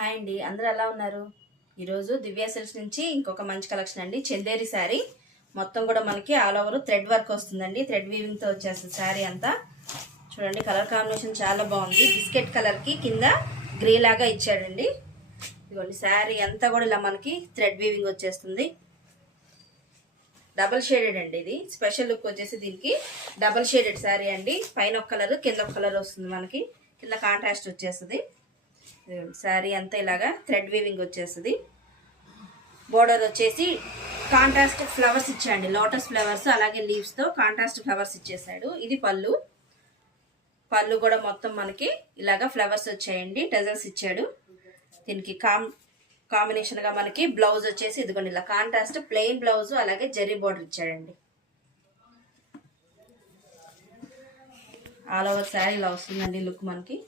Hi అండి, అందరూ ఎలా ఉన్నారు? ఈరోజు దివ్య సిల్క్స్ నుంచి ఇంకొక మంచి కలెక్షన్ అండి. చందేరి శారీ మొత్తం కూడా మనకి ఆల్ ఓవర్ థ్రెడ్ వర్క్ వస్తుందండి. థ్రెడ్ వీవింగ్తో వచ్చేస్తుంది శారీ అంతా. చూడండి, కలర్ కాంబినేషన్ చాలా బాగుంది. బిస్కెట్ కలర్కి కింద గ్రే లాగా ఇచ్చాడండి. ఇదిగోండి, శారీ అంతా కూడా ఇలా మనకి థ్రెడ్ వీవింగ్ వచ్చేస్తుంది. డబల్ షేడెడ్ అండి. ఇది స్పెషల్ లుక్ వచ్చేసి దీనికి డబల్ షేడెడ్ శారీ అండి. పైన ఒక కలర్, కింద ఒక కలర్ వస్తుంది. మనకి కింద కాంట్రాస్ట్ వచ్చేస్తుంది. శారీ అంతా ఇలాగా థ్రెడ్ వీవింగ్ వచ్చేస్తుంది. బోర్డర్ వచ్చేసి కాంట్రాస్ట్ ఫ్లవర్స్ ఇచ్చాయండి. లోటస్ ఫ్లవర్స్ అలాగే లీవ్స్తో కాంట్రాస్ట్ ఫ్లవర్స్ ఇచ్చేసాడు. ఇది పళ్ళు. పళ్ళు కూడా మొత్తం మనకి ఇలాగా ఫ్లవర్స్ వచ్చాయండి. టజల్స్ ఇచ్చాడు. దీనికి కాంబినేషన్గా మనకి బ్లౌజ్ వచ్చేసి ఇదిగోండి ఇలా కాంట్రాస్ట్ ప్లెయిన్ బ్లౌజ్ అలాగే జెర్రీ బోర్డర్ ఇచ్చాడండి. ఆల్ ఓవర్ శారీ ఇలా వస్తుందండి లుక్ మనకి.